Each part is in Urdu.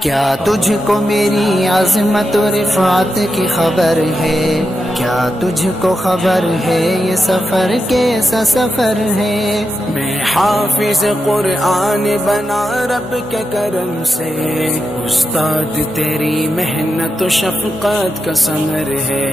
کیا تجھ کو میری عظمت و رفعت کی خبر ہے؟ کیا تجھ کو خبر ہے یہ سفر کیسا سفر ہے؟ میں حافظ قرآن بنا رب کے کرم سے، استاد تیری محنت و شفقت کا ثمر ہے۔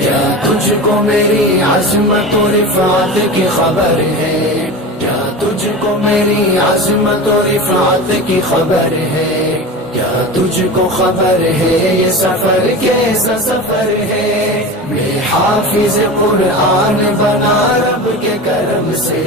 کیا تجھ کو میری عظمت و رفعت کی خبر ہے؟ کیا تجھ کو میری عظمت و رفعت کی خبر ہے؟ کیا تجھ کو خبر ہے یہ سفر کیسا سفر ہے؟ میں حافظ قرآن بنا رب کے کرم سے،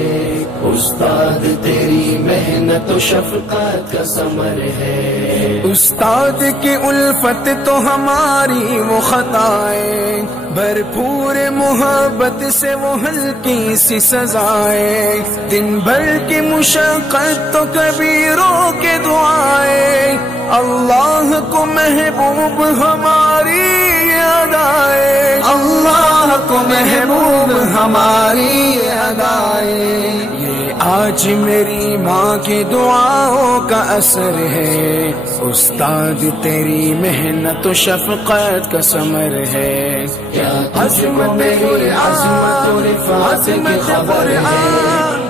استاد تیری محنت و شفقت کا ثمر ہے۔ استاد کی الفت تو ہماری وہ خطائیں، بھرپور محبت سے وہ ہلکی سی سزائیں، دن بھر کی مشقت تو کبھی رو کے دعائیں، اللہ کو محبوب ہماری ادائیں، اللہ کو محبوب ہماری ادائیں۔ یہ آج میری ماں کی دعاؤں کا اثر ہے، استاد تیری محنت و شفقت کا ثمر ہے۔ کیا تجھ کو میری عظمت و رفعت کی خبر ہے؟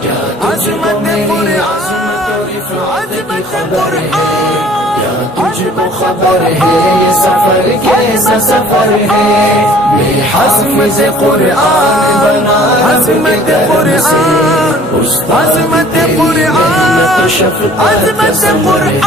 کیا تجھ کو میری عظمت و رفعت کی خبر ہے؟ کیا تجھ کو خبر ہے یہ سفر کیسا سفر ہے؟ میں حافظ قرآن بنا رب کے کرم سے، استاد تیری محنت و شفقت کا ثمر ہے۔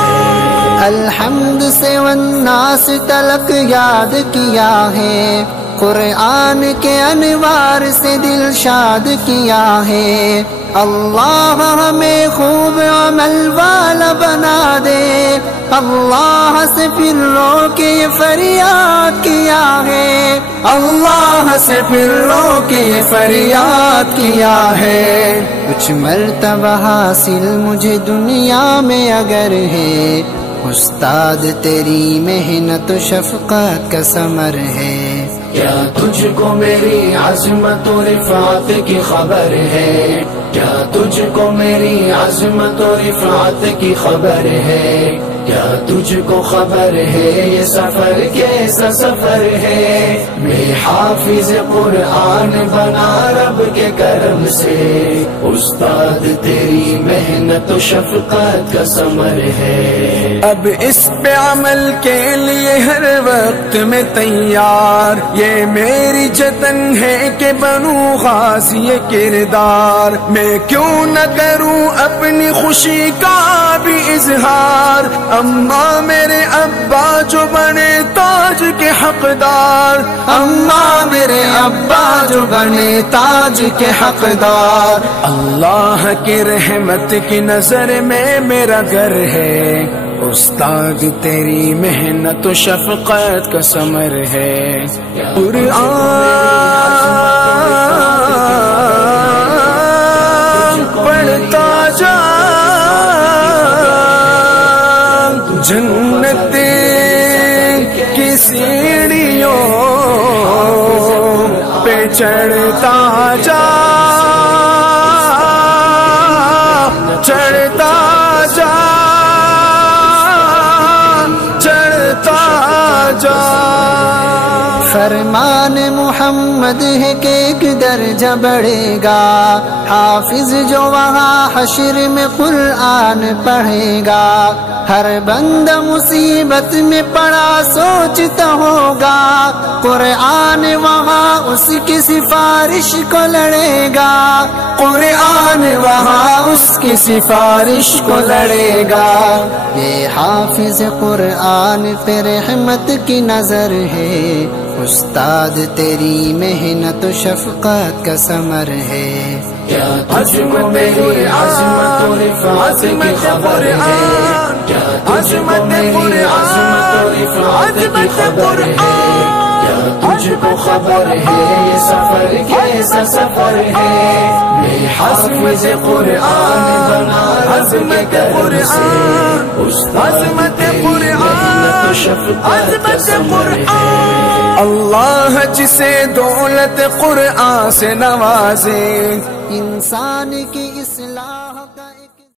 الحمد سے والناس تلک یاد کیا ہے، قرآن کے انوار سے دل شاد کیا ہے، اللہ ہمیں خوب عمل والا بنا دے، اللہ سے پھر رو کے یہ فریاد کیا ہے، اللہ سے پھر رو کے یہ فریاد کیا ہے۔ کچھ مرتبہ حاصل مجھے دنیا میں اگر ہے، استاد تیری محنت و شفقت کا ثمر ہے۔ کیا تجھ کو میری عظمت و رفعت کی خبر ہے؟ کیا تجھ کو میری عظمت و رفعت کی خبر ہے؟ کیا تجھ کو خبر ہے یہ سفر کیسا سفر ہے؟ میں حافظ قرآن بنا رب کے کرم سے، استاد تیری محنت و شفقت کا ثمر ہے۔ اب اس پہ عمل کے لیے ہر وقت میں تیار، یہ میری جتن ہے کہ بنوں غازی کردار، میں کیوں نہ کروں اپنی خوشی کا بھی اظہار، اماں میرے ابا جو بنے تاج کے حقدار، اماں میرے ابا جو بنے تاج کے حقدار، اللہ کی رحمت کی نظر میں میرا گھر ہے، استاد تیری محنت و شفقت کا ثمر ہے۔ قرآن پڑھتا جا، جنت کی سیڑھیوں پہ چڑھتا جا، چڑھتا جا، چڑھتا جا۔ فرمان محمد ہے کہ ایک درجہ بڑھے گا، حافظ جو وہاں حشر میں قرآن پڑھے گا، ہر بندہ مصیبت میں پڑا سوچتا ہوگا، قرآن وہاں اس کی سفارش کو لڑے گا، قرآن وہاں اس کی سفارش کو لڑے گا۔ یہ حافظ قرآن پہ رحمت کی نظر ہے، استاد تیری محنت و شفقت کا ثمر ہے۔ کیا تجھ کو میری عظمت و رفعت کی خبر ہے؟ کیا تجھ کو میری عظمت و رفعت کی خبر ہے؟ کیا تجھ کو خبر ہے یہ سفر کیسا سفر ہے؟ میں حافظ قرآن بنا رب کے کرم سے، استاد تیری محنت و شفقت کا ثمر ہے۔ اللہ جسے دولت قرآن سے نوازے، انسان کی اصلاح کا